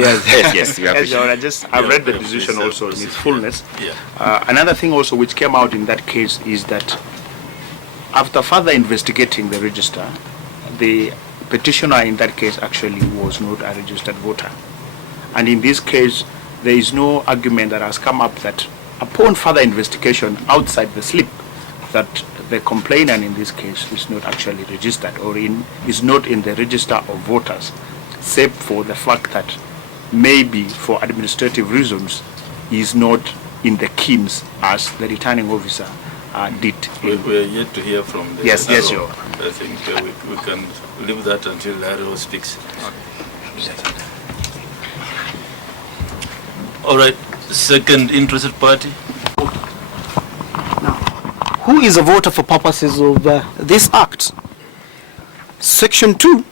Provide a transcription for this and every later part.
Yes, we Yes, Your appreciate Honor, I've read the decision also in its fullness. Another thing also which came out in that case is that after further investigating the register, the petitioner in that case actually was not a registered voter. And in this case, there is no argument that has come up that upon further investigation outside the slip, that the complainant in this case is not actually registered or is not in the register of voters, save for the fact that maybe for administrative reasons he is not in the KIMS as the returning officer did. We are yet to hear from the Yes, Your Honor. I think we can leave that until RO speaks. All right, second interested party. Now, who is a voter for purposes of this Act? Section 2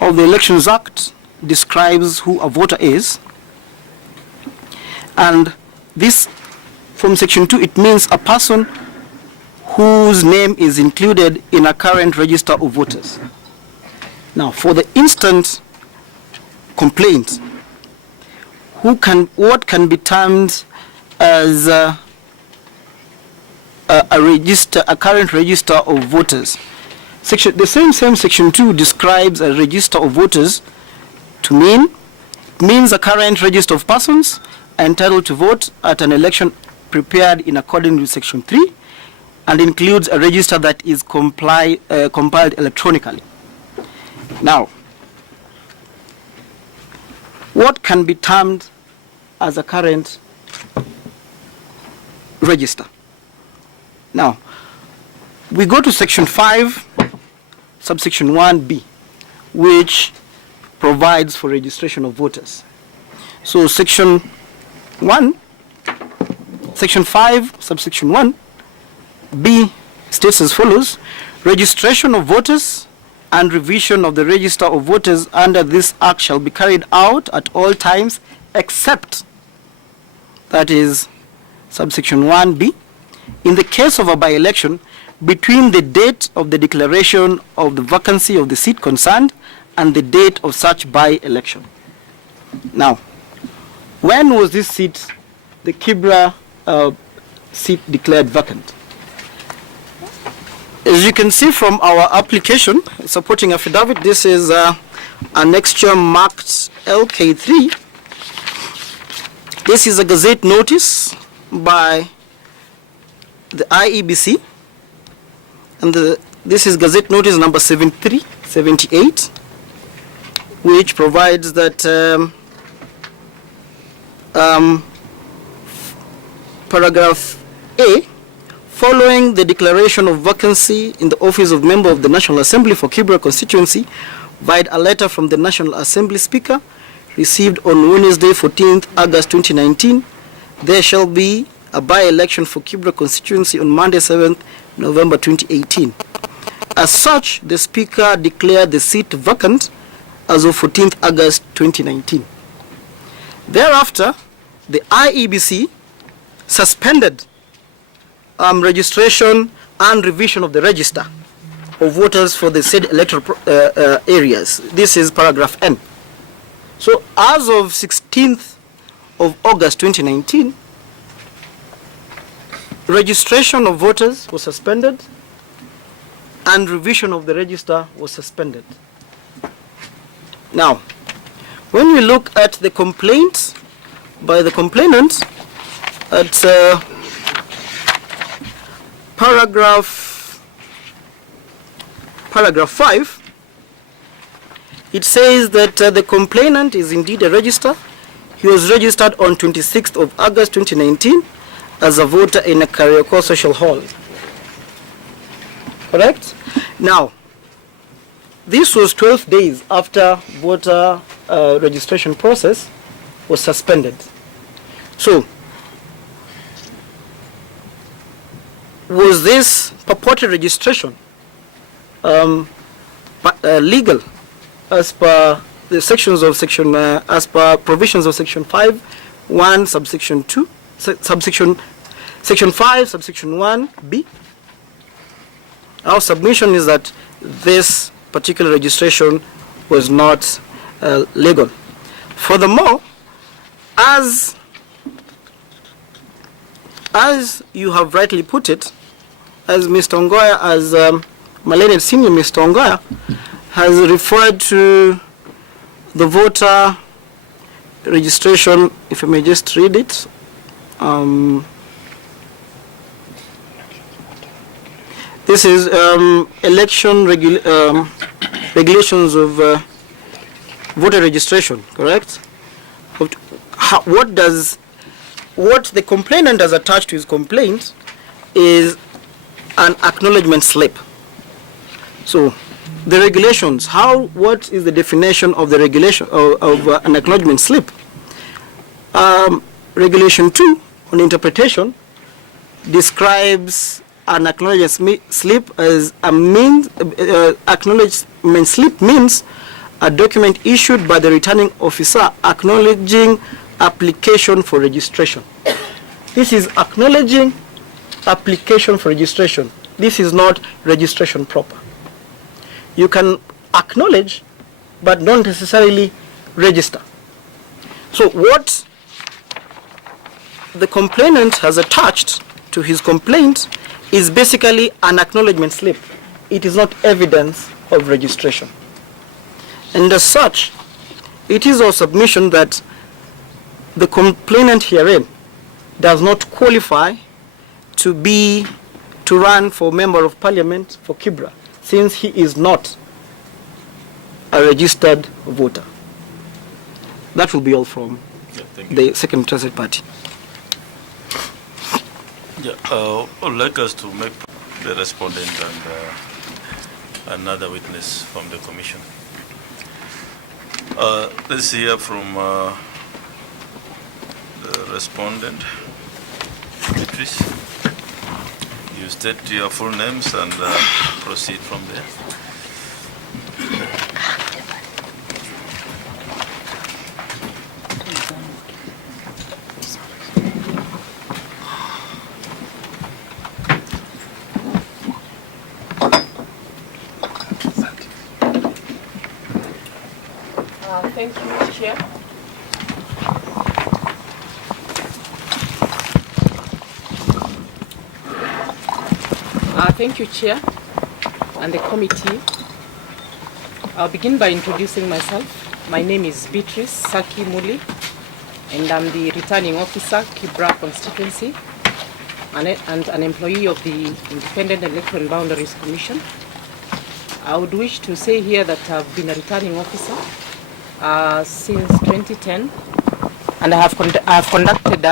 of the Elections Act describes who a voter is, and this, from Section 2, it means a person whose name is included in a current register of voters. Now, for the instant complaint, what can be termed as a current register of voters? The same Section 2 describes a register of voters to means a current register of persons entitled to vote at an election prepared in accordance with Section 3, and includes a register that is compiled electronically. Now, what can be termed as a current register? Now, we go to Section 5, subsection 1b, which provides for registration of voters. So Section 5, subsection 1b states as follows: registration of voters and revision of the register of voters under this Act shall be carried out at all times except, that is subsection 1b, in the case of a by-election, between the date of the declaration of the vacancy of the seat concerned and the date of such by-election. Now, when was this seat, the Kibra seat, declared vacant? As you can see from our application, supporting affidavit, this is annexure marked LK3. This is a gazette notice by the IEBC, and this is gazette notice number 7378, which provides that paragraph A, following the declaration of vacancy in the office of member of the National Assembly for Kibra constituency, via a letter from the National Assembly Speaker received on Wednesday, 14th August 2019, there shall be a by-election for Kibra constituency on Monday, 7th November 2018. As such, the Speaker declared the seat vacant as of 14th August 2019. Thereafter, the IEBC suspended registration and revision of the register of voters for the said electoral areas. This is paragraph N. So as of 16th of August 2019, registration of voters was suspended and revision of the register was suspended. Now, when we look at the complaint by the complainant at paragraph 5, it says that the complainant is indeed a register. He was registered on 26th of August 2019 as a voter in a Kariako social hall. Correct? Now, this was 12 days after voter registration process was suspended. So, was this purported registration legal as per the sections of as per provisions of Section 5(1) subsection 2, Section 5 subsection 1b? Our submission is that this particular registration was not legal. Furthermore, as you have rightly put it, as Mr. Ongoya, as Malene Senior Mr. Ongoya has referred to the voter registration, if I may just read it. This is election regulations of voter registration, correct? What the complainant has attached to his complaint is an acknowledgement slip. So the regulations, what is the definition of the regulation of an acknowledgement slip? Regulation 2 on interpretation describes an acknowledgement slip as a means, acknowledgement slip means a document issued by the returning officer acknowledging application for registration. This is acknowledging application for registration. This is not registration proper. You can acknowledge, but not necessarily register. So what the complainant has attached to his complaint is basically an acknowledgement slip. It is not evidence of registration. And as such, it is our submission that the complainant herein does not qualify to run for Member of Parliament for Kibra, since he is not a registered voter. That will be all from the second interested party. Yeah, I would like us to make the respondent and another witness from the commission. Let's hear from the respondent. Beatrice, you state your full names and proceed from there. Thank you, Chair. Thank you, Chair, and the committee. I'll begin by introducing myself. My name is Beatrice Saki Muli, and I'm the returning officer, Kibra constituency, and an employee of the Independent Electoral and Boundaries Commission. I would wish to say here that I've been a returning officer since 2010, and I have conducted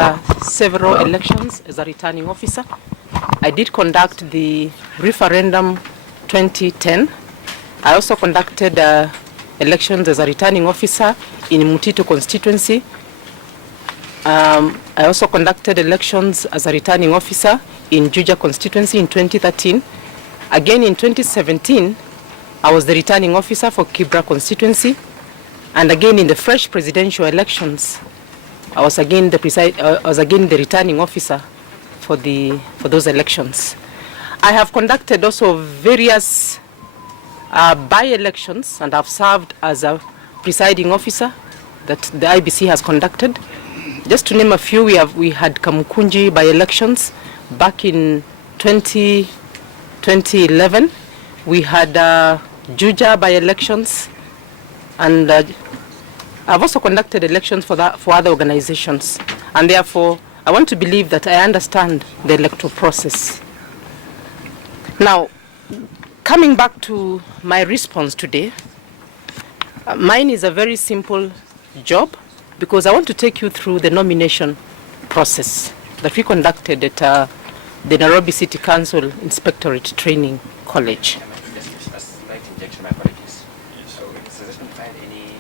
several elections as a returning officer. I did conduct the referendum 2010. I also conducted elections as a returning officer in Mutito constituency. I also conducted elections as a returning officer in Juja constituency in 2013. Again in 2017, I was the returning officer for Kibra constituency. And again in the fresh presidential elections, I was again the returning officer for those elections. I have conducted also various by-elections, and I've served as a presiding officer that the IBC has conducted. Just to name a few, we had Kamukunji by-elections back in 2011. We had Juja by-elections, and I've also conducted elections for other organizations, and therefore I want to believe that I understand the electoral process. Now, coming back to my response today, mine is a very simple job, because I want to take you through the nomination process that we conducted at the Nairobi City Council Inspectorate Training College. Just a slight injection, my apologies. So, has there been filed any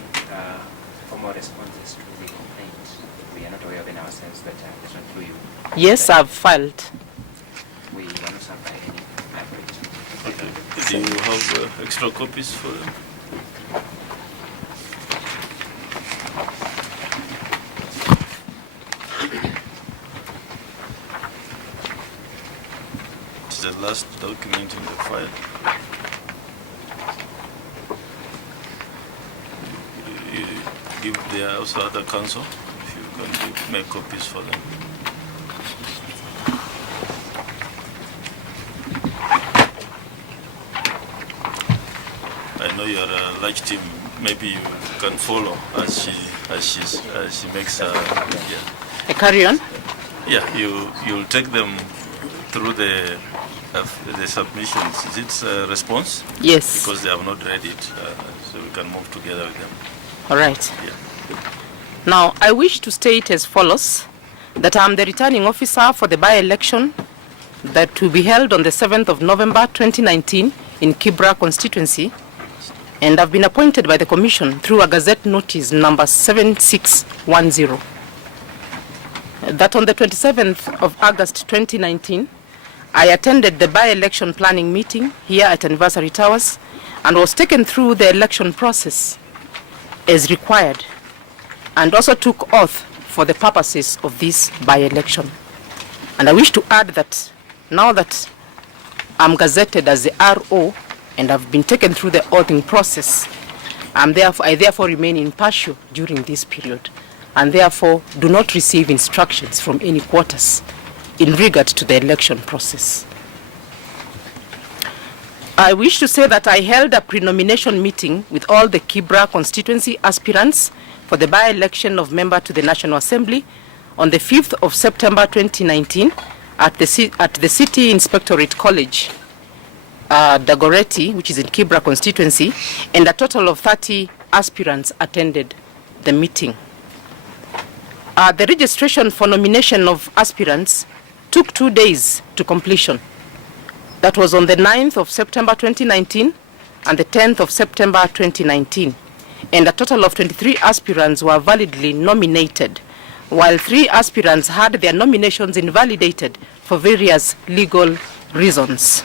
formal responses to the complaint? We are not aware of in ourselves, but this one through you. Yes, I've filed. We are not served by any. My apologies. Okay. Do you have extra copies for them? It's the last document in the file. give the also other council, if you can make copies for them. I know you're a large team. Maybe you can follow as she makes A carry on. Yeah, you'll take them through the submissions. Is it a response? Yes. Because they have not read it, so we can move together with them. All right. Yeah. Now, I wish to state as follows, that I'm the returning officer for the by-election that will be held on the 7th of November 2019 in Kibra constituency, and I've been appointed by the Commission through a Gazette Notice number 7610. That on the 27th of August 2019, I attended the by-election planning meeting here at Anniversary Towers and was taken through the election process as required, and also took oath for the purposes of this by-election. And I wish to add that now that I'm gazetted as the RO and I've been taken through the oathing process, I therefore remain impartial during this period, and therefore do not receive instructions from any quarters in regard to the election process. I wish to say that I held a pre-nomination meeting with all the Kibra constituency aspirants for the by-election of member to the National Assembly on the 5th of September 2019 at the City Inspectorate College, Dagoretti, which is in Kibra constituency, and a total of 30 aspirants attended the meeting. The registration for nomination of aspirants took 2 days to completion. That was on the 9th of September 2019 and the 10th of September 2019. And a total of 23 aspirants were validly nominated, while 3 aspirants had their nominations invalidated for various legal reasons.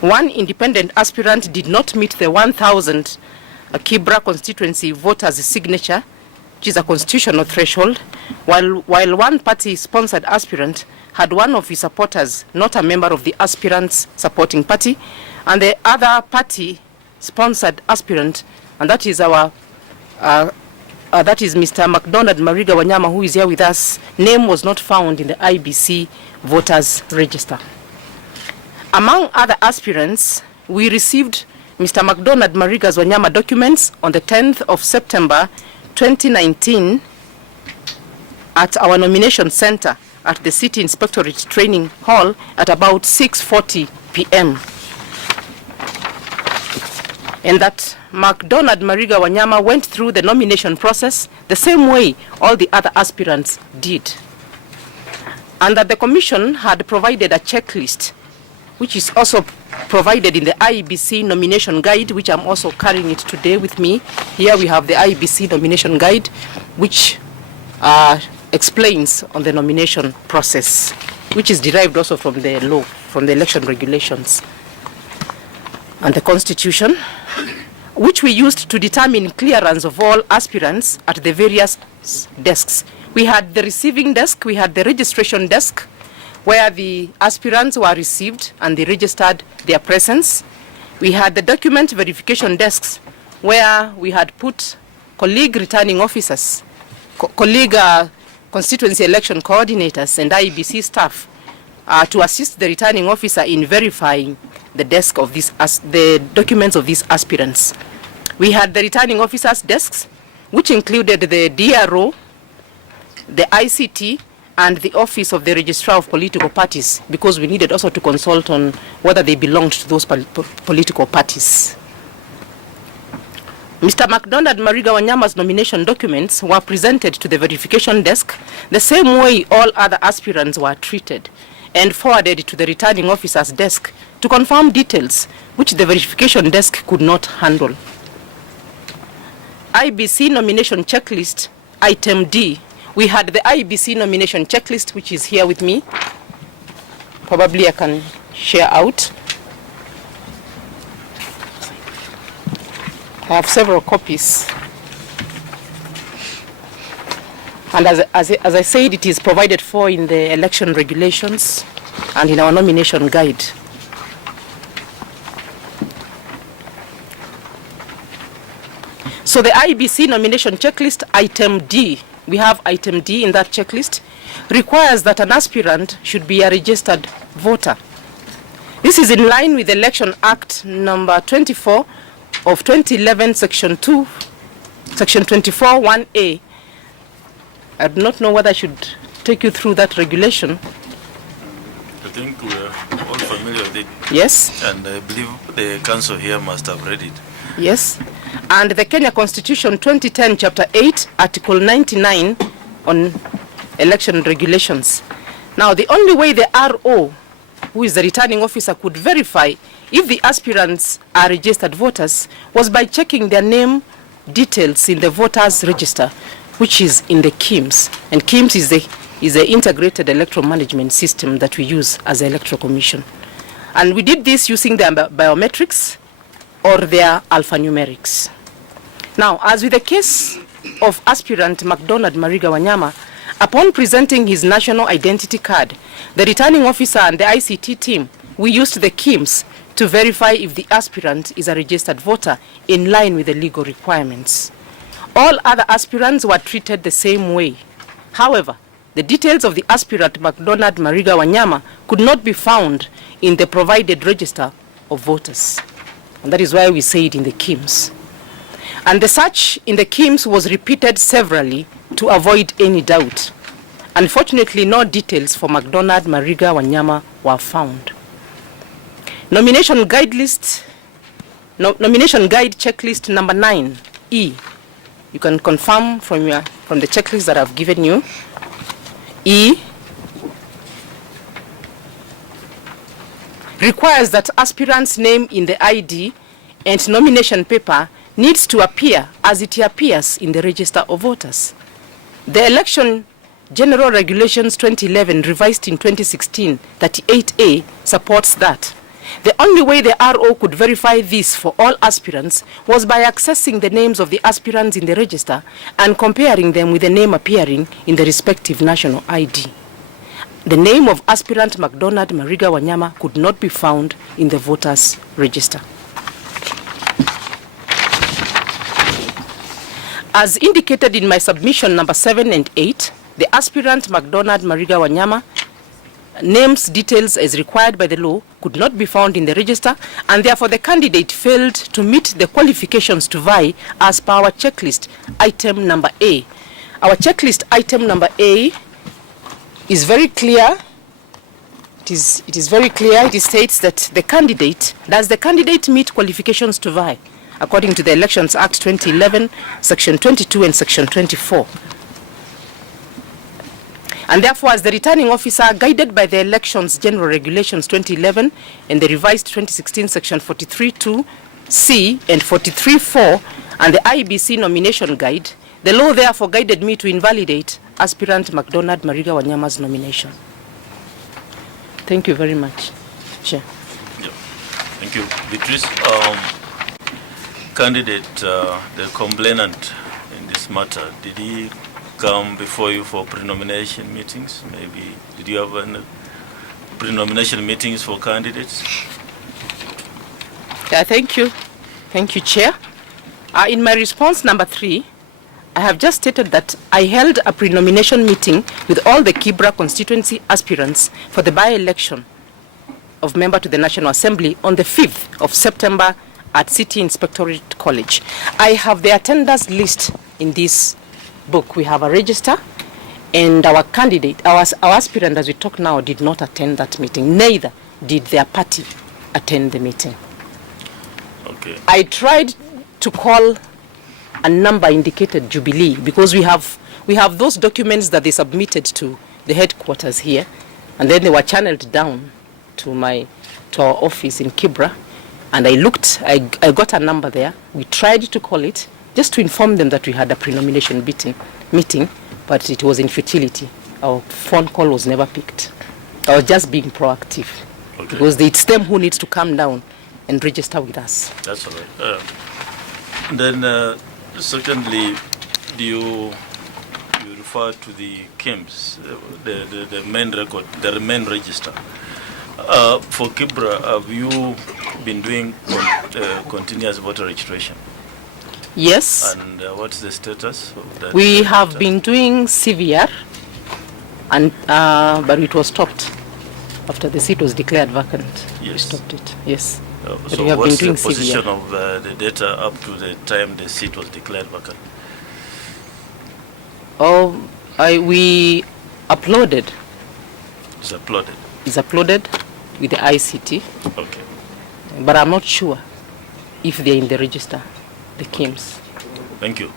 1 independent aspirant did not meet the 1,000 Kibra constituency voters' signature, which is a constitutional threshold, while 1 party-sponsored aspirant had 1 of his supporters not a member of the aspirant's supporting party, and the other party-sponsored aspirant, and that is our that is Mr. McDonald Mariga Wanyama, who is here with us, name was not found in the IBC voters register. Among other aspirants, we received Mr. McDonald Mariga's Wanyama documents on the 10th of September 2019 at our nomination center at the City Inspectorate Training Hall at about 6:40 p.m. And that McDonald Mariga Wanyama went through the nomination process the same way all the other aspirants did. And that the Commission had provided a checklist, which is also provided in the IBC nomination guide, which I'm also carrying it today with me. Here we have the IBC nomination guide, which explains on the nomination process, which is derived also from the law, from the election regulations and the Constitution, which we used to determine clearance of all aspirants at the various desks. We had the receiving desk, we had the registration desk, where the aspirants were received and they registered their presence. We had the document verification desks, where we had put colleague returning officers, colleague constituency election coordinators and IBC staff to assist the returning officer in verifying the desk of the documents of these aspirants. We had the returning officers' desks, which included the DRO, the ICT, and the Office of the Registrar of Political Parties, because we needed also to consult on whether they belonged to those political parties. Mr. McDonald Mariga Wanyama's nomination documents were presented to the verification desk the same way all other aspirants were treated, and forwarded to the returning officer's desk to confirm details which the verification desk could not handle. IBC nomination checklist, item D. We had the IBC nomination checklist, which is here with me. Probably I can share out. I have several copies. And as I said, it is provided for in the election regulations and in our nomination guide. So the IEBC nomination checklist, item D, we have item D in that checklist, requires that an aspirant should be a registered voter. This is in line with Election Act number 24 of 2011, section 2, section 24, 1A. I do not know whether I should take you through that regulation. I think we're all familiar with it. Yes. And I believe the council here must have read it. Yes. And the Kenya Constitution 2010, Chapter 8, Article 99 on election regulations. Now, the only way the RO, who is the returning officer, could verify if the aspirants are registered voters was by checking their name details in the voters register, which is in the KIMS. And KIMS is the integrated electoral management system that we use as the Electoral Commission. And we did this using their biometrics or their alphanumerics. Now, as with the case of aspirant McDonald Mariga Wanyama, upon presenting his national identity card, the returning officer and the ICT team, we used the KIMS to verify if the aspirant is a registered voter in line with the legal requirements. All other aspirants were treated the same way. However, the details of the aspirant McDonald Mariga Wanyama could not be found in the provided register of voters. And that is why we say it in the KIMS. And the search in the KIMS was repeated severally to avoid any doubt. Unfortunately, no details for McDonald Mariga Wanyama were found. Nomination guide checklist number 9E. You can confirm from the checklist that I've given you. E requires that aspirant's name in the ID and nomination paper needs to appear as it appears in the register of voters. The Election General Regulations 2011, revised in 2016, 38A, supports that. The only way the RO could verify this for all aspirants was by accessing the names of the aspirants in the register and comparing them with the name appearing in the respective national ID. The name of aspirant McDonald Mariga Wanyama could not be found in the voters' register. As indicated in my submission number 7 and 8, the aspirant McDonald Mariga Wanyama names details as required by the law could not be found in the register, and therefore the candidate failed to meet the qualifications to vie as per our checklist item number A. Our checklist item number A is very clear. It is very clear. It states that does the candidate meet qualifications to vie according to the Elections Act 2011, section 22 and section 24. And therefore, as the returning officer, guided by the Elections General Regulations 2011 and the revised 2016 section 43.2C and 43.4 and the IEBC nomination guide, the law therefore guided me to invalidate aspirant McDonald Mariga Wanyama's nomination. Thank you very much, Chair. Yeah. Thank you, Beatrice. Candidate, the complainant in this matter, did he come before you for pre-nomination meetings? Maybe did you have any pre-nomination meetings for candidates? Yeah, thank you, Chair. In my response number 3, I have just stated that I held a pre-nomination meeting with all the Kibra constituency aspirants for the by-election of member to the National Assembly on the 5th of September at City Inspectorate College. I have the attendance list in this book. We have a register, and our candidate, our aspirant as we talk now, did not attend that meeting. Neither did their party attend the meeting. Okay. I tried to call a number indicated Jubilee because we have those documents that they submitted to the headquarters here, and then they were channeled down to our office in Kibra, and I got a number there. We tried to call it just to inform them that we had a pre-nomination meeting, but it was in futility. Our phone call was never picked. I was just being proactive. Okay. Because it's them who needs to come down and register with us. That's all right. Then, secondly, do you refer to the KIMS, the main record, the main register? For Kibra, have you been doing continuous voter registration? Yes. And what's the status of that? We have been doing CVR, and but it was stopped after the seat was declared vacant. We Yes. stopped it. Yes. But So we have what's been the doing position CVR. of the data up to the time the seat was declared vacant? Oh, we uploaded. It's uploaded. It's uploaded with the ICT, Okay. but I'm not sure if they're in the register, the KIMS. Thank you.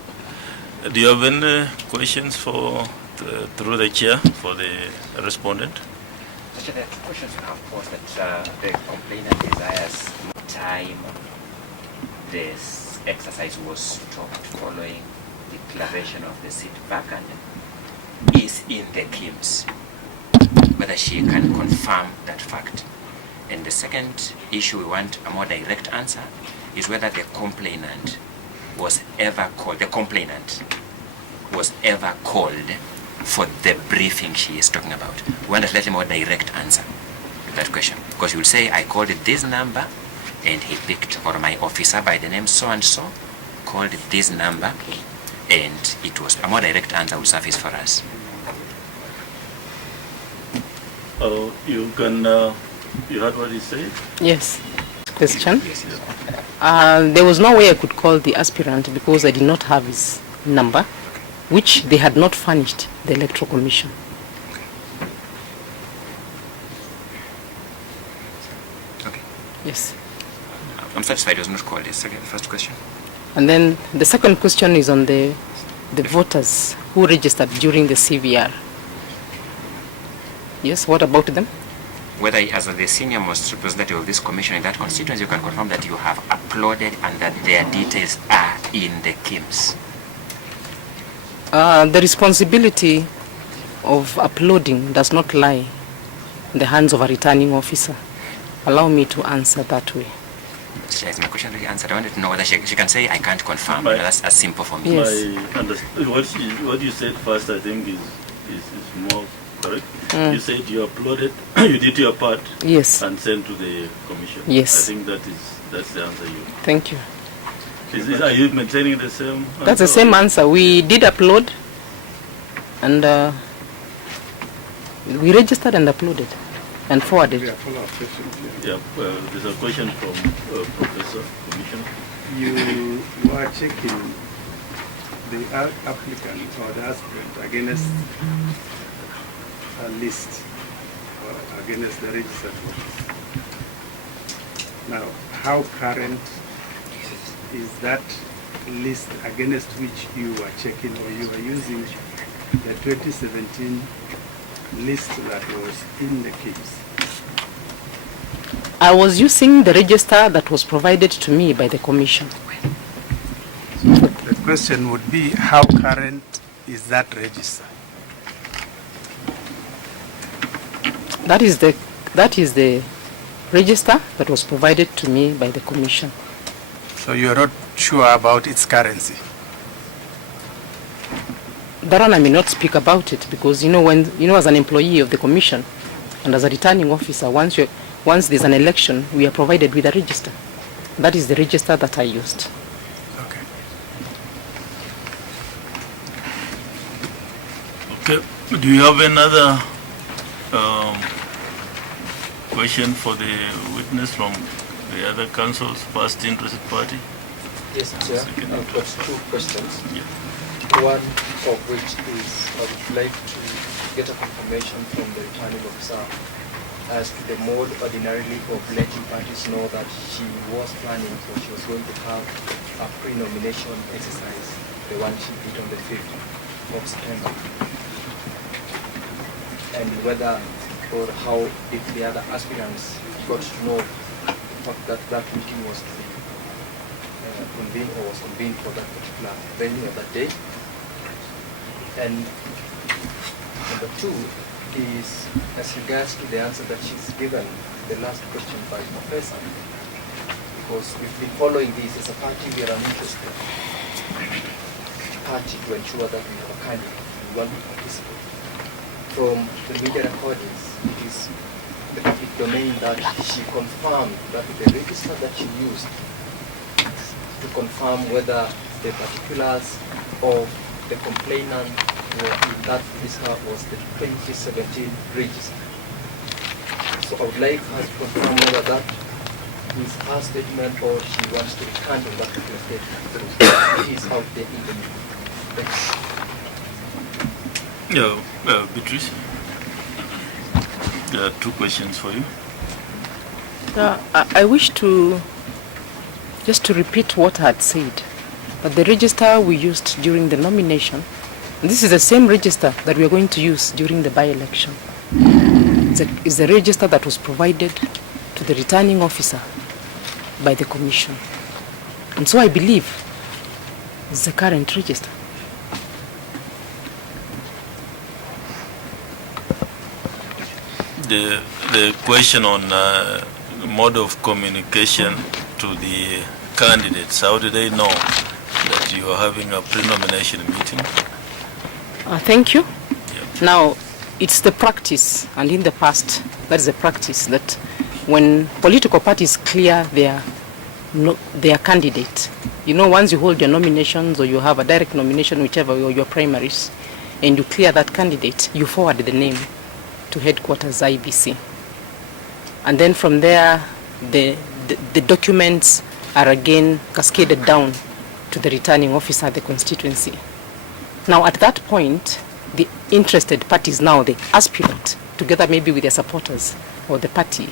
Do you have any questions through the chair for the respondent? So the questions you have posed that the complainant desires more time. This exercise was stopped following declaration of the seat vacant is in the KIMS. Whether she can confirm that fact. And the second issue we want a more direct answer is whether the complainant was ever called, for the briefing she is talking about. We want a slightly more direct answer to that question. Because you will say, I called this number and he picked, or my officer by the name so-and-so called this number and it was, a more direct answer will surface for us. You can, you heard what he said? Yes. Question. Yes. There was no way I could call the aspirant because I did not have his number, which they had not furnished the Electoral Commission. Okay. Yes. I'm satisfied it was not called. Yes. Okay, the first question. And then the second question is on the voters who registered during the CVR. Yes, what about them? Whether as the senior most representative of this commission in that constituency, you can confirm that you have uploaded and that their details are in the KIMS. The responsibility of uploading does not lie in the hands of a returning officer. Allow me to answer that way. Is my question really answered? I wanted to know whether she can say, I can't confirm. Right. That's as simple for me. Yes. What you said first, I think, is more correct. You said you uploaded, you did your part, Yes. and sent to the commission. Yes. I think that's the answer you. Thank you. Are you maintaining the same answer? That's the same answer. We did upload, and we registered and uploaded and forwarded. Yeah, there's a question from Professor Commissioner. You are checking the applicant or the aspirant against a list or against the registered voters. Now, how current is that list against which you are checking, or you are using the 2017 list that was in the KIMS? I was using the register that was provided to me by the commission. The question would be, how current is that register? That is the register that was provided to me by the commission. So you're not sure about its currency? That one I may not speak about it because as an employee of the commission and as a returning officer, once there's an election, we are provided with a register. That is the register that I used. Okay. Okay. Do you have another question for the witness from the other councils, past interested party? Yes, Chair. I've got two questions. Yeah. One of which is I would like to get a confirmation from the returning officer as to the mode ordinarily of letting parties know that she was planning, or she was going to have a pre-nomination exercise, the one she did on the 5th of September. And whether or how, if the other aspirants got to know that that meeting was to be convened or was convened for that particular venue or that day. And number two is as regards to the answer that she's given the last question by Professor, because we've been following this as a party. We are an interested party to ensure that we have a candidate we want to participate. From the media recordings, it is the public domain that she confirmed that the register that she used to confirm whether the particulars of the complainant in that register was the 2017 register. So I would like her to confirm whether that is her statement or she wants to recant on that particular statement. It is out there in the media. Beatrice, there are two questions for you. I wish to just to repeat what I had said, that the register we used during the nomination, and this is the same register that we are going to use during the by-election. It's the register that was provided to the returning officer by the commission. And so I believe it's the current register. The question on mode of communication to the candidates, how do they know that you are having a pre-nomination meeting? Thank you. Yeah. Now, it's the practice, and in the past, that is the practice, that when political parties clear their candidate, you know, once you hold your nominations or you have a direct nomination, whichever, or your primaries, and you clear that candidate, you forward the name to headquarters IBC. And then from there, the documents are again cascaded down to the returning officer at the constituency. Now, at that point, the interested parties, now the aspirant, together maybe with their supporters or the party,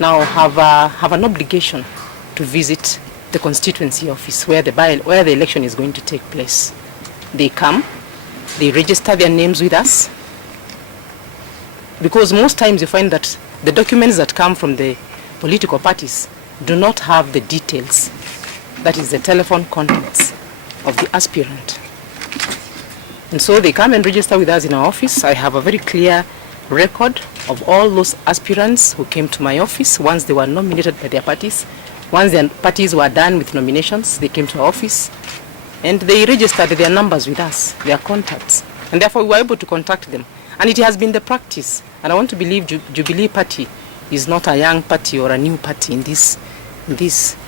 now have an obligation to visit the constituency office where the election is going to take place. They come, they register their names with us, because most times you find that the documents that come from the political parties do not have the details, that is the telephone contacts of the aspirant. And so they come and register with us in our office. I have a very clear record of all those aspirants who came to my office once they were nominated by their parties. Once their parties were done with nominations, they came to our office and they registered their numbers with us, their contacts. And therefore we were able to contact them. And it has been the practice. And I want to believe Jubilee Party is not a young party or a new party in this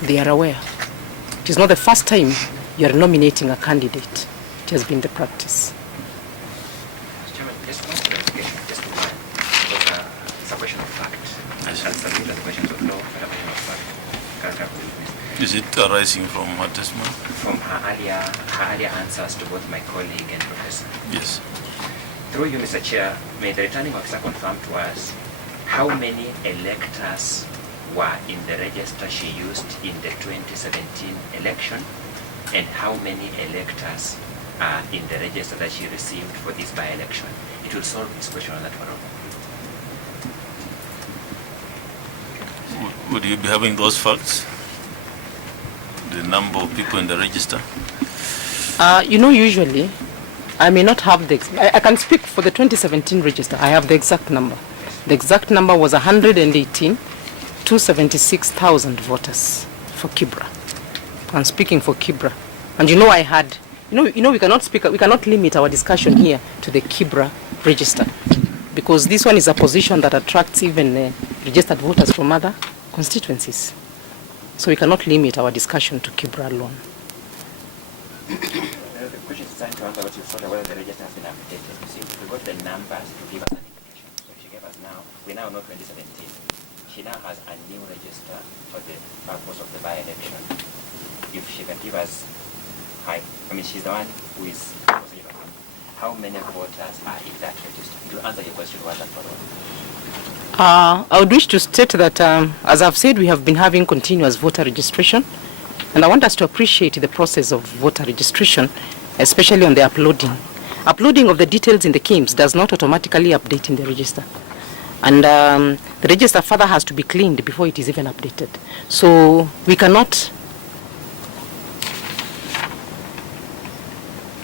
they are aware. It is not the first time you are nominating a candidate. It has been the practice. Mr. Chairman, just one clarification, just one. Because it's a question of fact. And some of the questions of law, but a question of fact. Is it arising from her testimony? From her earlier answers to both my colleague and Professor. Yes. Through you, Mr. Chair, may the returning officer confirm to us how many electors were in the register she used in the 2017 election, and how many electors are in the register that she received for this by-election. It will solve this question on that one. Would you be having those facts? The number of people in the register? You know, usually, I may not have the... I can speak for the 2017 register. I have the exact number. The exact number was 118,276,000 voters for Kibra. I'm speaking for Kibra. And you know I had... You know, we cannot limit our discussion here to the Kibra register, because this one is a position that attracts even registered voters from other constituencies. So we cannot limit our discussion to Kibra alone. The question is trying to answer what you thought, whether the register has been updated. You see, we got the numbers to give us an indication. So she gave us now, we now know 2017. She now has a new register for the purpose of the by-election. If she can give us, she's the one who is, how many voters are in that register? To answer your question, was that for all? I would wish to state that, as I've said, we have been having continuous voter registration, and I want us to appreciate the process of voter registration, especially on the uploading. Uploading of the details in the KIMS does not automatically update in the register, and the register further has to be cleaned before it is even updated. So we cannot...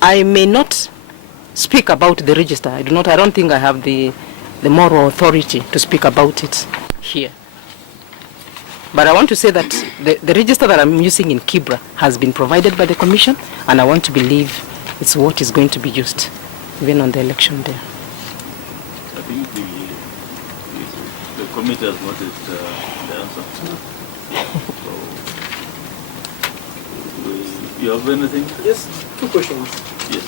I may not speak about the register. I don't think I have the moral authority to speak about it here. But I want to say that the register that I'm using in Kibra has been provided by the Commission, and I want to believe it's what is going to be used even on the election day. I think the committee has noted the answer. So You have anything? Just 2 questions. Yes.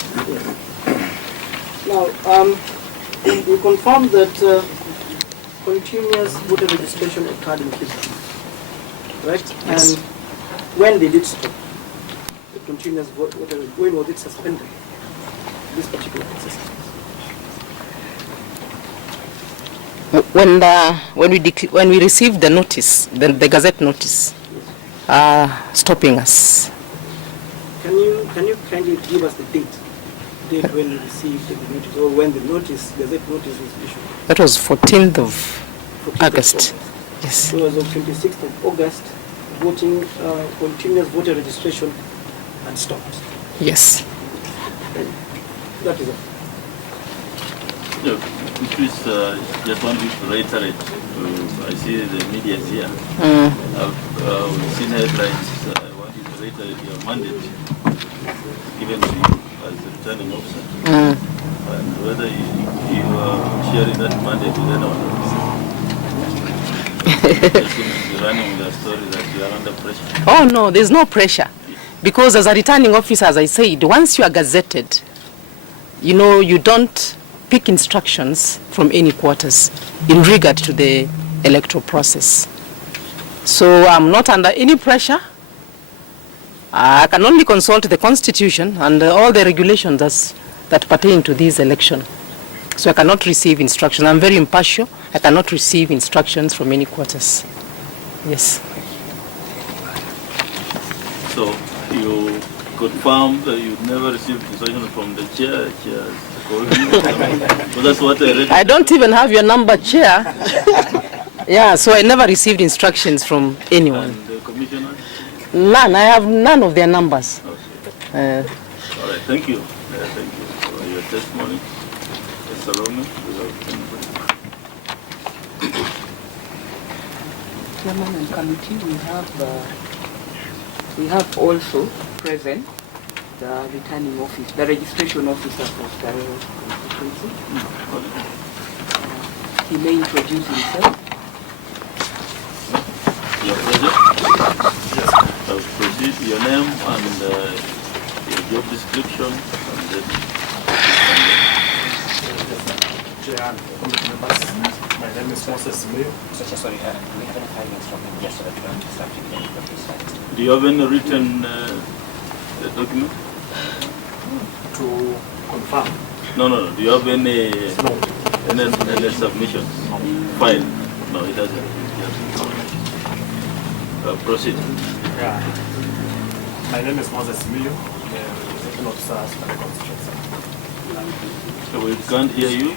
Now, we confirm that continuous voter registration occurred in Kibra, right? Yes. And when did it stop? The continuous voter, when was it suspended? This particular exercise. When we received the notice, the Gazette notice, stopping us. Can you kindly give us the date when you received the notice, or when the notice, Gazette notice was issued? That was 14th of 14th August. Of Yes. So as of 26th of August, voting, continuous voter registration had stopped. Yes. That is all. No, please, just want to reiterate. I see the media is here. We've seen headlines. I want you to reiterate your mandate given to you as a returning officer. And whether you are sharing that mandate with anyone else. You're running the story that you are under pressure. Oh no, there's no pressure. Because as a returning officer, as I said, once you are gazetted, you don't pick instructions from any quarters in regard to the electoral process. So I'm not under any pressure. I can only consult the Constitution and all the regulations that pertain to this election. So I cannot receive instructions. I'm very impartial. I cannot receive instructions from any quarters. Yes. So you confirm that you never received instruction from the chair. So that's what I read. I don't even have your number, Chair. Yeah, so I never received instructions from anyone. And the commissioner? None. I have none of their numbers. Okay. All right. Thank you. Thank you for your testimony. Salome, Chairman and committee, we have also present the returning office, the registration officer for Starero constituency. He may introduce himself. Your present? Yes. Proceed your name and your job description and then. Chair, committee members, my name is Moses Mayo. So, sorry, we have any findings from him just so that we don't start to get into this slide. Do you have any written document? To confirm. No. Do you have any submissions? File? No, it doesn't. Proceed. Yeah. My name is Moses Mayo, the representing officer of the constituency. So we can't hear you.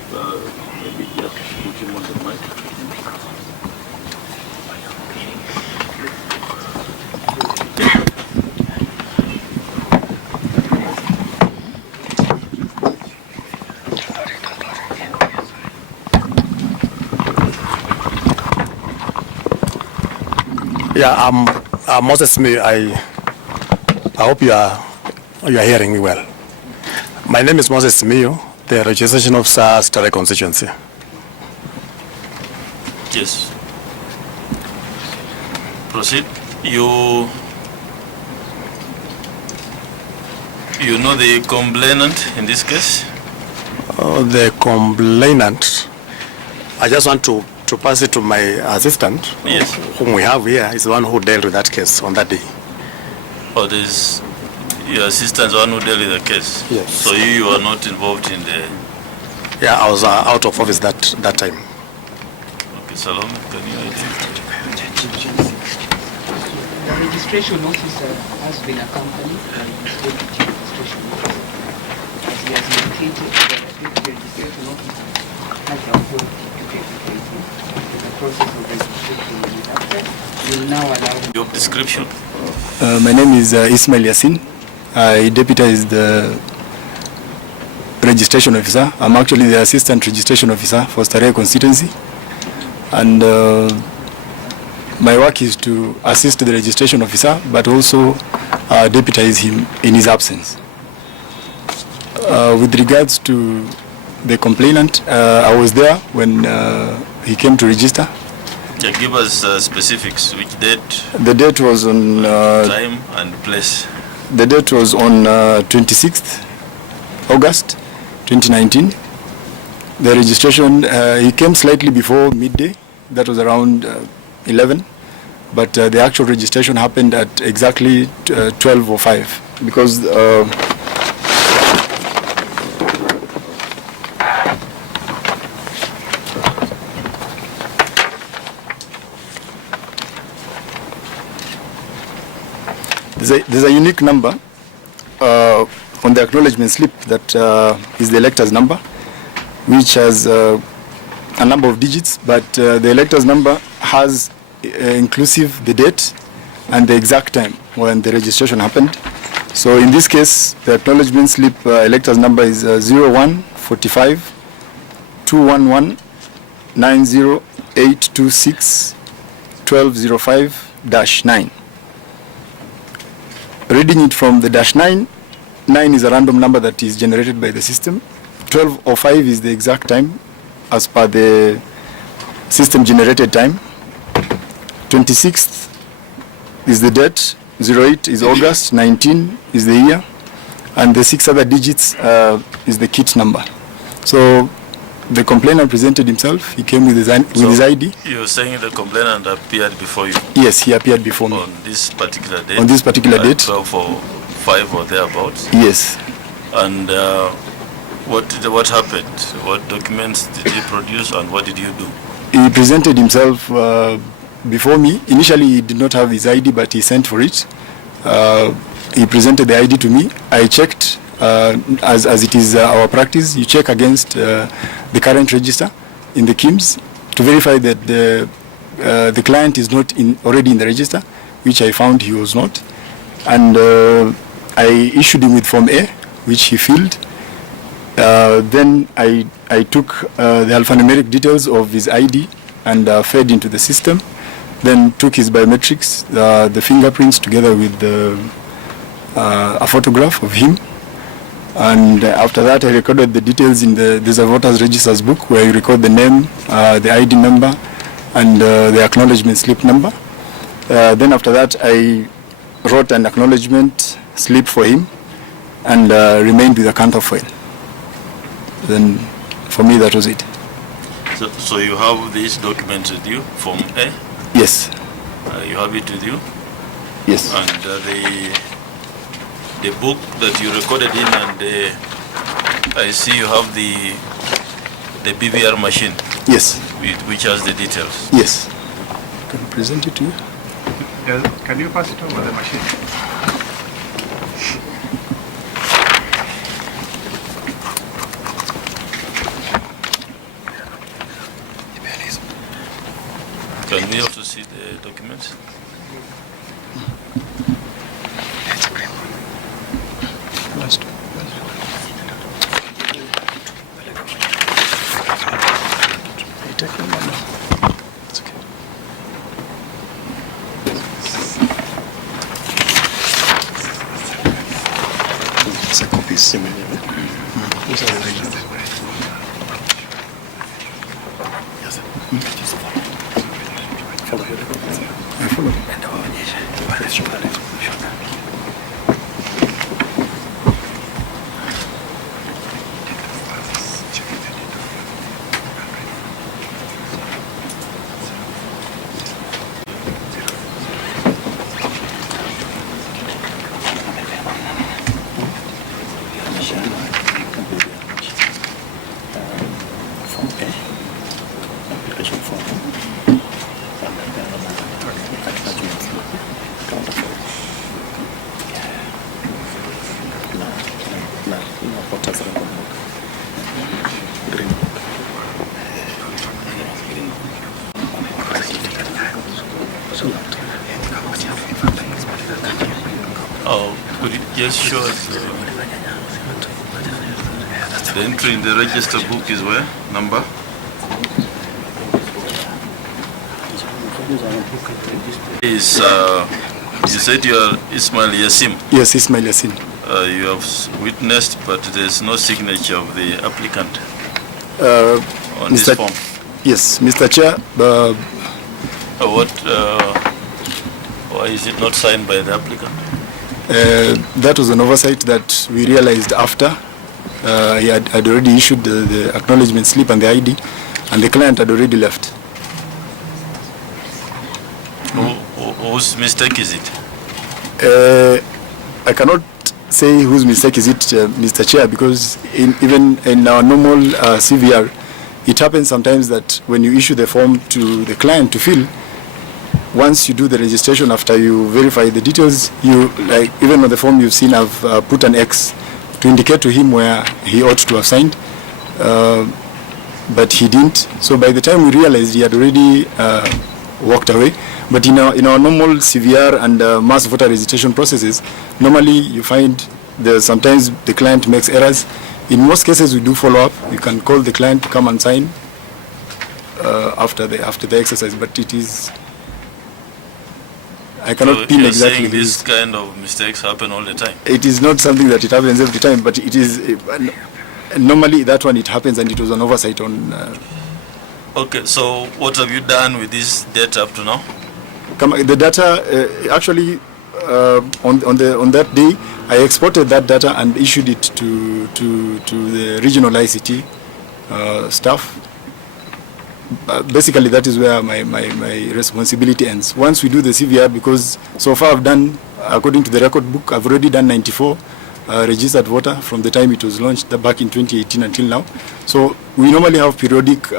Maybe just put him on the mic. Yeah, I'm Moses Mayo. I hope you are hearing me well. My name is Moses Mayo, the registration officer, Stare constituency. Yes. Proceed. You know the complainant in this case? The complainant, I just want to pass it to my assistant, yes, whom we have here, is the one who dealt with that case on that day. Oh, this your assistant, the one who dealt with the case? Yes. So you are not involved in the... Yeah, I was out of office that time. Okay, Salome, can you identify? The registration officer has been accompanied by his deputy registration officer. As he has indicated, the deputy registration officer has the authority to execute the process of registration is after. We will now allow... Job description? My name is Ismail Yassin. I deputize the registration officer. I'm actually the assistant registration officer for Stare constituency. And my work is to assist the registration officer, but also deputize him in his absence. With regards to the complainant, I was there when he came to register. Yeah, give us specifics. Which date? The date was on... time and place. The date was on 26th August 2019. The registration, he came slightly before midday, that was around 11, but the actual registration happened at exactly 12:05 because there's a unique number on the acknowledgement slip that is the elector's number, which has a number of digits, but the elector's number has inclusive the date and the exact time when the registration happened. So in this case, the acknowledgement slip elector's number is 0145 211 90826 1205-9. Reading it from the -9, 9 is a random number that is generated by the system. 12:05 is the exact time as per the system generated time. 26th is the date, 08 is August, 19 is the year, and the 6 other digits is the kit number. So the complainant presented himself. He came with his ID. You're saying the complainant appeared before you? Yes, he appeared before me. On this particular date? On this particular date. 12:05 or thereabouts? Yes. And what happened? What documents did he produce and what did you do? He presented himself before me. Initially, he did not have his ID, but he sent for it. He presented the ID to me. I checked. As it is our practice, you check against the current register in the KIMS to verify that the client is not already in the register, which I found he was not. And I issued him with Form A, which he filled. Then I took the alphanumeric details of his ID and fed into the system. Then took his biometrics, the fingerprints, together with a photograph of him. And after that, I recorded the details in there's a voters registers book where you record the name, the ID number, and the acknowledgement slip number. Then after that, I wrote an acknowledgement slip for him and remained with the counterfoil. Then for me, that was it. So you have these documents with you, Form A? Yes. You have it with you? Yes. And the book that you recorded in, and I see you have the BVR machine. Yes. Which has the details. Yes. Can I present it to you? Yeah, can you pass it over the machine? Can we also see the documents? Could you just show us the entry in the register book is where? Number? Is you said you are Ismail Yassim? Yes, Ismail Yassim. You have witnessed, but there's no signature of the applicant on Mr. this form. Yes, Mr. Chair. Why is it not signed by the applicant? That was an oversight that we realized after he had already issued the acknowledgement slip and the ID, and the client had already left. Whose mistake is it? I cannot say whose mistake is it, Mr. Chair, because even in our normal CVR, it happens sometimes that when you issue the form to the client to fill, once you do the registration, after you verify the details, you, like, even on the form you've seen, I've put an X to indicate to him where he ought to have signed, but he didn't. So by the time we realized, he had already walked away. But in our normal CVR and mass voter registration processes, normally you find sometimes the client makes errors. In most cases, we do follow up. You can call the client to come and sign after the exercise. But it is, I cannot pin exactly. Saying this kind of mistakes happen all the time. It is not something that it happens every time, but it is normally that one it happens, and it was an oversight on. Okay, so what have you done with this data up to now? The data actually on that day, I exported that data and issued it to the regional ICT staff. Basically, that is where my responsibility ends. Once we do the CVR, because so far I've done, according to the record book, I've already done 94 registered voter from the time it was launched back in 2018 until now. So we normally have periodic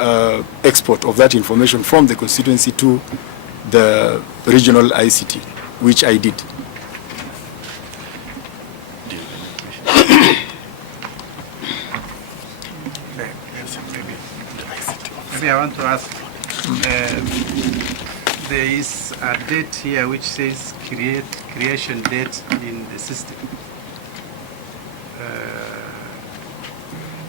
export of that information from the constituency to the regional ICT, which I did. Maybe I want to ask, there is a date here which says creation date in the system.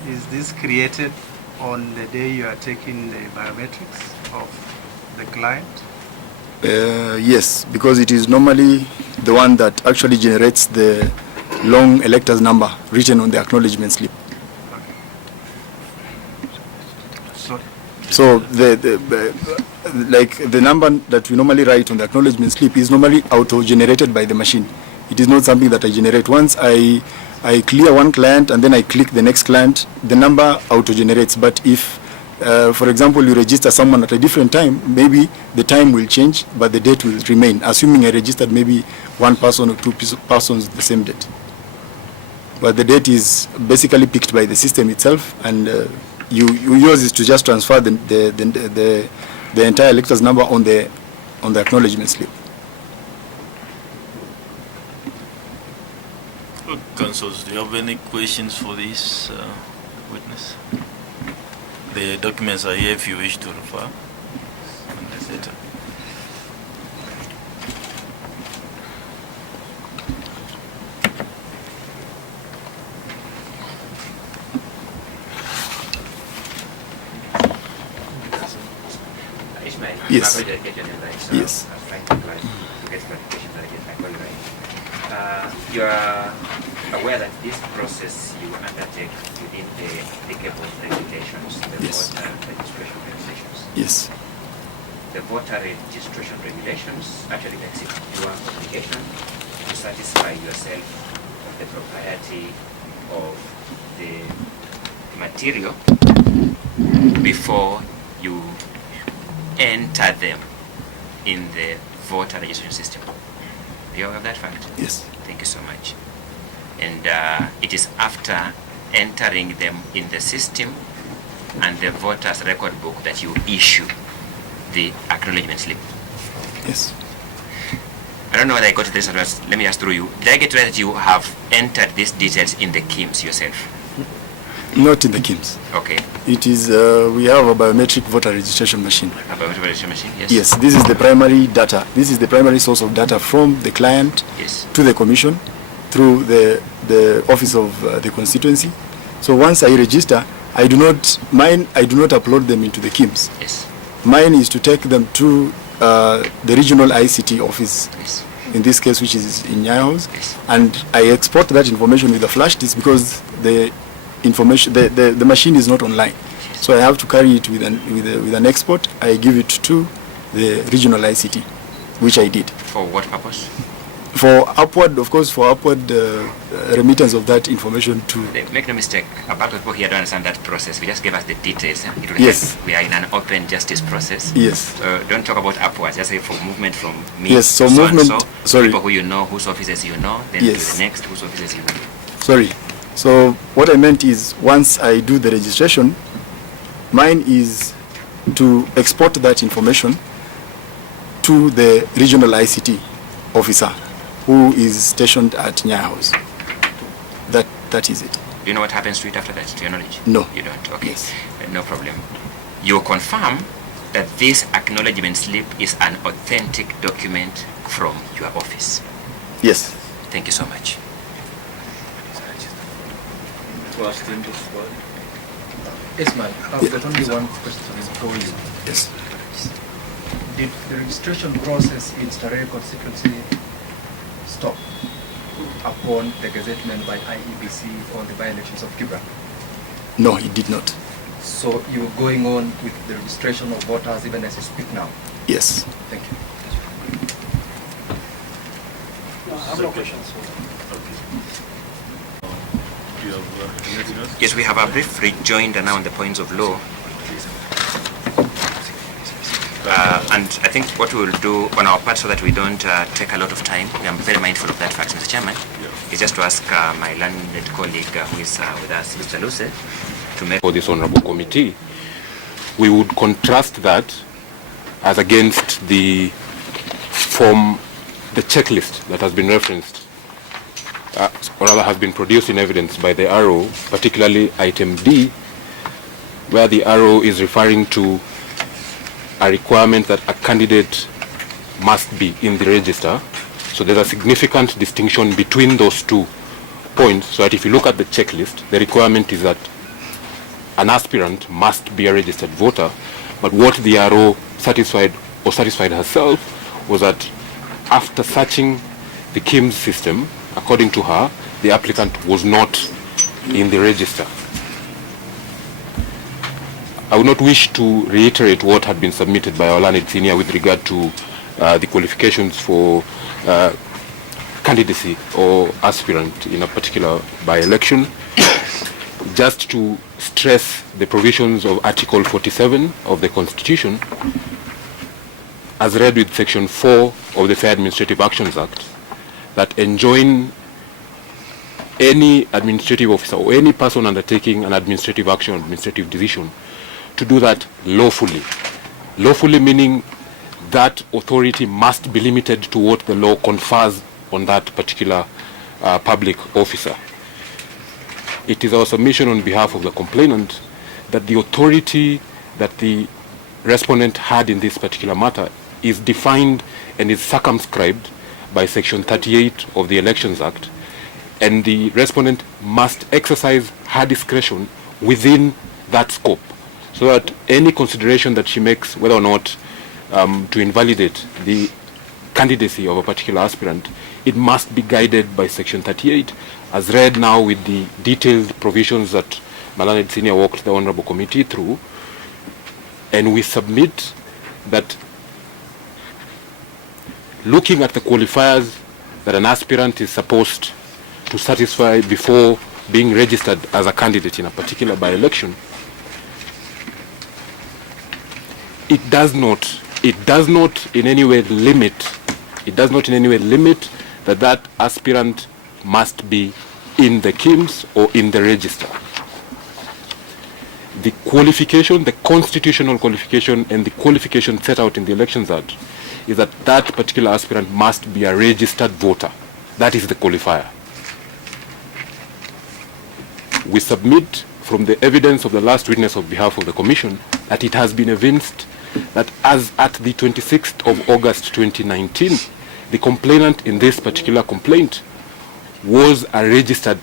Is this created on the day you are taking the biometrics of the client? Yes, because it is normally the one that actually generates the long elector's number written on the acknowledgement slip. Okay. So like the number that we normally write on the acknowledgement slip is normally auto-generated by the machine. It is not something that I generate. Once I clear one client and then I click the next client, the number auto-generates. But if, for example, you register someone at a different time, maybe the time will change, but the date will remain, assuming I registered maybe one person or two persons the same date. But the date is basically picked by the system itself, and yours is to just transfer the entire elector's number on the acknowledgement slip. Councils, do you have any questions for this witness? The documents are here if you wish to refer. Yes. Yes. You are aware that this process you undertake within the applicable regulations, the Yes. voter registration regulations. Yes. The voter registration regulations actually makes it your obligation to satisfy yourself of the propriety of the material before you enter them in the voter registration system. Are you aware of that fact? Yes. Thank you so much. And it is after entering them in the system and the voter's record book that you issue the acknowledgement slip. Yes. I don't know whether I got this or not. Let me ask through you. Did I get right that you have entered these details in the KIMS yourself? Not in the KIMS. Okay. It is, we have a biometric voter registration machine. A biometric registration machine, yes? Yes, this is the primary data. This is the primary source of data from the client to the commission through the office of the constituency. So once I register, I do not upload them into the KIMS. Yes. Mine is to take them to the regional ICT office, in this case, which is in Nyaho's, and I export that information with a flash disk because the information, the machine is not online. So I have to carry it with an export. I give it to the regional ICT, which I did. For what purpose? For upward, of course, for upward remittance of that information to... Make no mistake, about people here don't understand that process. We just give us the details. It will Yes. help. We are in an open justice process. Yes. Don't talk about upwards. Just say for movement from me. Yes, so and movement- sorry. People who you know, whose offices you know, then Yes. to the next, whose offices you know. Sorry. So what I meant is, once I do the registration, mine is to export that information to the regional ICT officer who is stationed at Nyaya House. That is it. Do you know what happens to it after that, to your knowledge? No. You don't? Okay. Yes. No problem. You confirm that this acknowledgement slip is an authentic document from your office. Yes. Thank you so much. Yes, ma'am. There's only one question before you. Yes. Did the registration process in Starehe constituency stop upon the gazettement by IEBC on the by-elections of Kibra? No, it did not. So you're going on with the registration of voters even as you speak now? Yes. Thank you. I have no questions. Do you have anything else? Yes, we have a brief rejoinder now on the points of law. And I think what we will do on our part, so that we don't take a lot of time, I'm very mindful of that fact, Mr. Chairman, is just to ask my learned colleague who is with us, Mr. Luce, to make... For this honorable committee, we would contrast that as against the form, the checklist that has been referenced, or rather has been produced in evidence by the RO, particularly item D, where the RO is referring to a requirement that a candidate must be in the register. So there's a significant distinction between those 2 points, so that if you look at the checklist, the requirement is that an aspirant must be a registered voter, but what the RO satisfied herself was that after searching the KIMS system, according to her, the applicant was not in the register. I would not wish to reiterate what had been submitted by our learned senior with regard to the qualifications for candidacy or aspirant in a particular by-election. Just to stress the provisions of Article 47 of the Constitution, as read with Section 4 of the Fair Administrative Actions Act, that enjoin any administrative officer or any person undertaking an administrative action, administrative decision, to do that lawfully. Lawfully meaning that authority must be limited to what the law confers on that particular public officer. It is our submission on behalf of the complainant that the authority that the respondent had in this particular matter is defined and is circumscribed by Section 38 of the Elections Act, and the respondent must exercise her discretion within that scope, so that any consideration that she makes, whether or not to invalidate the candidacy of a particular aspirant, it must be guided by Section 38, as read now with the detailed provisions that Malaned Senior walked the Honorable Committee through. And we submit that looking at the qualifiers that an aspirant is supposed to satisfy before being registered as a candidate in a particular by-election, it does not in any way limit that aspirant must be in the KIMS or in the register. The qualification, the constitutional qualification, and the qualification set out in the Elections Act is that that particular aspirant must be a registered voter. That is the qualifier. We submit from the evidence of the last witness on behalf of the Commission that it has been evinced that as at the 26th of August 2019, the complainant in this particular complaint was a registered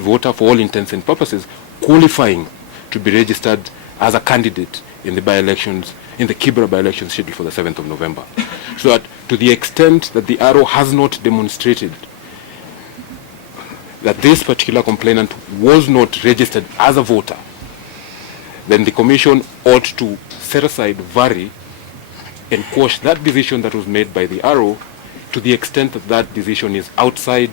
voter for all intents and purposes, qualifying to be registered as a candidate in the by-elections, in the Kibra by-elections scheduled for the 7th of November. So that to the extent that the RO has not demonstrated that this particular complainant was not registered as a voter, then the Commission ought to set aside, vary, and quash that decision that was made by the RO to the extent that that decision is outside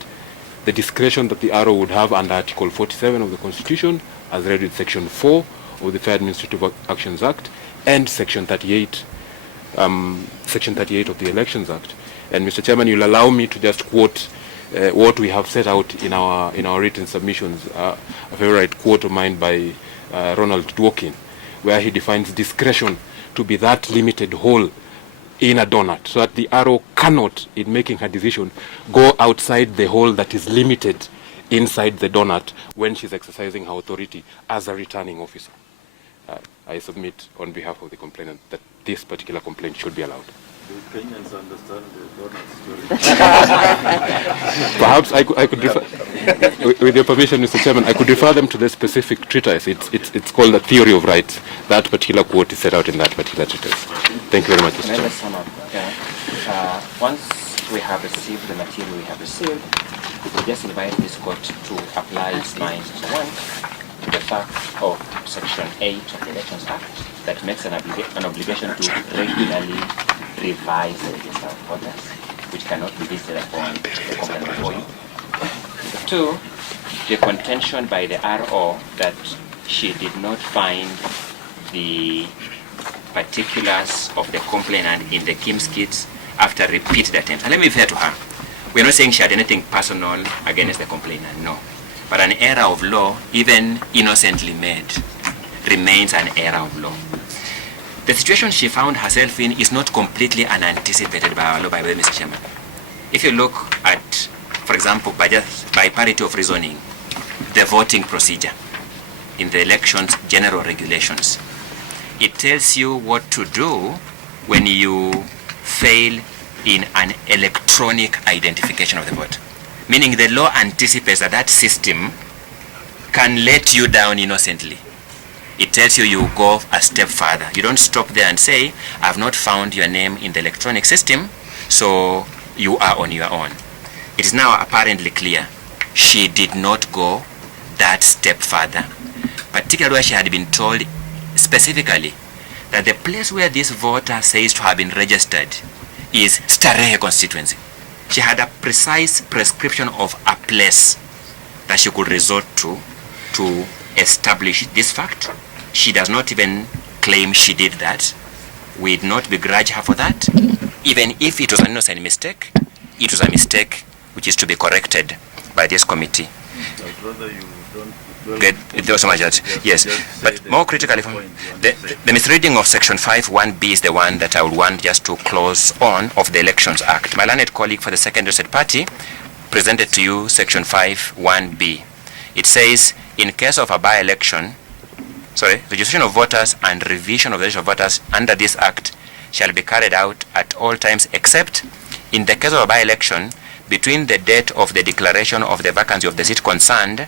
the discretion that the RO would have under Article 47 of the Constitution, as read with Section 4 of the Fair Administrative Actions Act, and Section 38 of the Elections Act. And Mr. Chairman, you'll allow me to just quote what we have set out in our written submissions, a favorite quote of mine by Ronald Dworkin, where he defines discretion to be that limited hole in a donut, so that the RO cannot, in making her decision, go outside the hole that is limited inside the donut when she's exercising her authority as a returning officer. I submit on behalf of the complainant that this particular complaint should be allowed. Do Kenyans understand the donut story? Perhaps I could refer, with your permission, Mr. Chairman, I could refer them to the specific treatise. It's called The Theory of Rights. That particular quote is set out in that particular treatise. Thank you very much, Mr. Chairman. Sum up? Once we have received the material we have received, we just invite this court to apply its mind to the fact of Section 8 of the Elections Act that makes an obligation to regularly revise the register of voters, which cannot be visited upon the complaint before you. 2, the contention by the RO that she did not find the particulars of the complainant in the KIMS kits after repeated attempts. And let me be fair to her. We're not saying she had anything personal against the complainant, no. But an error of law, even innocently made, remains an error of law. The situation she found herself in is not completely unanticipated by our law, by Mr. Chairman. If you look at, for example, by parity of reasoning, the voting procedure in the elections general regulations, it tells you what to do when you fail in an electronic identification of the vote. Meaning the law anticipates that that system can let you down innocently. It tells you you go a step further. You don't stop there and say, I've not found your name in the electronic system, so you are on your own. It is now apparently clear she did not go that step further, particularly where she had been told specifically that the place where this voter says to have been registered is Starehe constituency. She had a precise prescription of a place that she could resort to establish this fact. She does not even claim she did that. We'd not begrudge her for that. Even if it was an innocent mistake, it was a mistake which is to be corrected by this committee. I'd rather you don't so much that, yes, but more critically, the misreading of Section 5(1)(b) is the one that I would want just to close on of the Elections Act. My learned colleague for the Second Interested Party presented to you Section 5(1)(b). It says, in case of a by-election, registration of voters and revision of the registration of voters under this Act shall be carried out at all times except in the case of a by-election between the date of the declaration of the vacancy of the seat concerned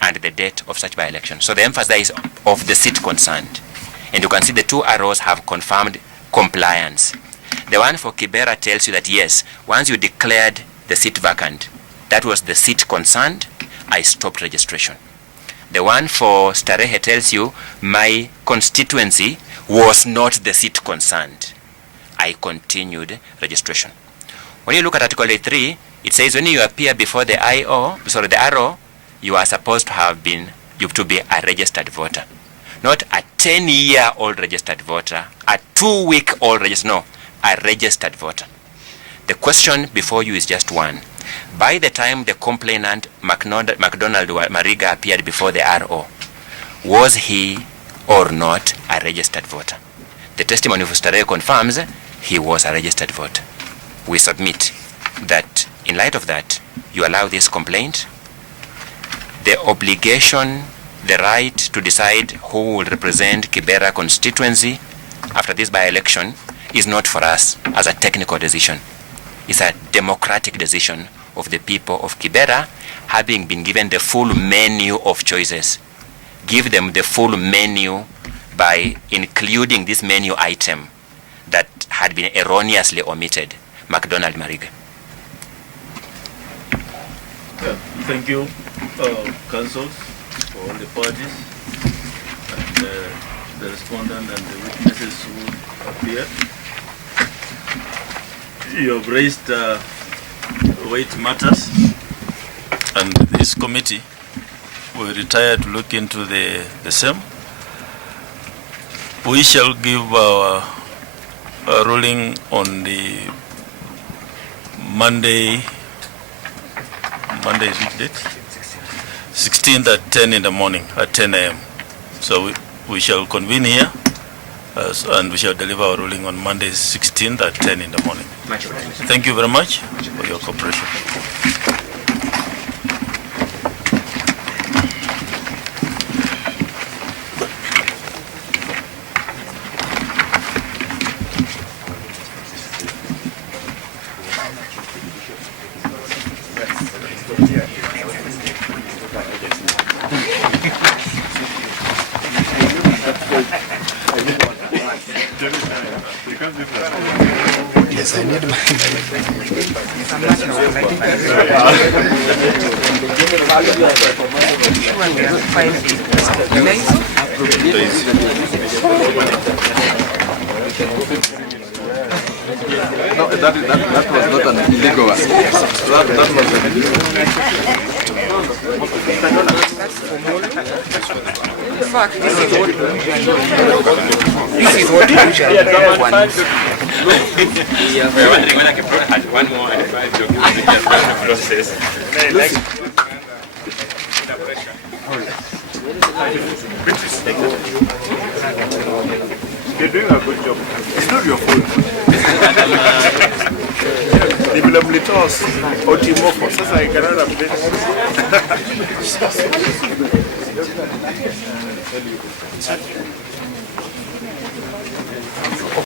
and the date of such by-election. So the emphasis there is of the seat concerned. And you can see the two arrows have confirmed compliance. The one for Kibera tells you that yes, once you declared the seat vacant, that was the seat concerned, I stopped registration. The one for Starehe tells you my constituency was not the seat concerned. I continued registration. When you look at Article 83, it says when you appear before the RO, you are supposed to be a registered voter. Not a 10-year-old registered voter, a 2-week-old registered, no, a registered voter. The question before you is just one. By the time the complainant, McDonald Mariga, appeared before the RO, was he or not a registered voter? The testimony of Starehe confirms he was a registered voter. We submit that in light of that, you allow this complaint. The obligation, the right to decide who will represent Kibera constituency after this by-election is not for us as a technical decision. It's a democratic decision of the people of Kibera, having been given the full menu of choices. Give them the full menu by including this menu item that had been erroneously omitted. McDonald Mariga. Thank you, counsels, for all the parties, and the respondent and the witnesses who appeared. You have raised weight matters, and this committee will retire to look into the same. We shall give our ruling on the Monday is which date? 16th at 10 in the morning, at 10 a.m. So we shall convene here and we shall deliver our ruling on Monday 16th at 10 in the morning. Thank you very much for your cooperation. Yes, I need my No, that was not an illegal one. That was In fact, this is what usually happens. When I can had one more and try to process. You're doing a good job. It's not your fault. Nimelamlitos otimoko sasa ikanana mbele.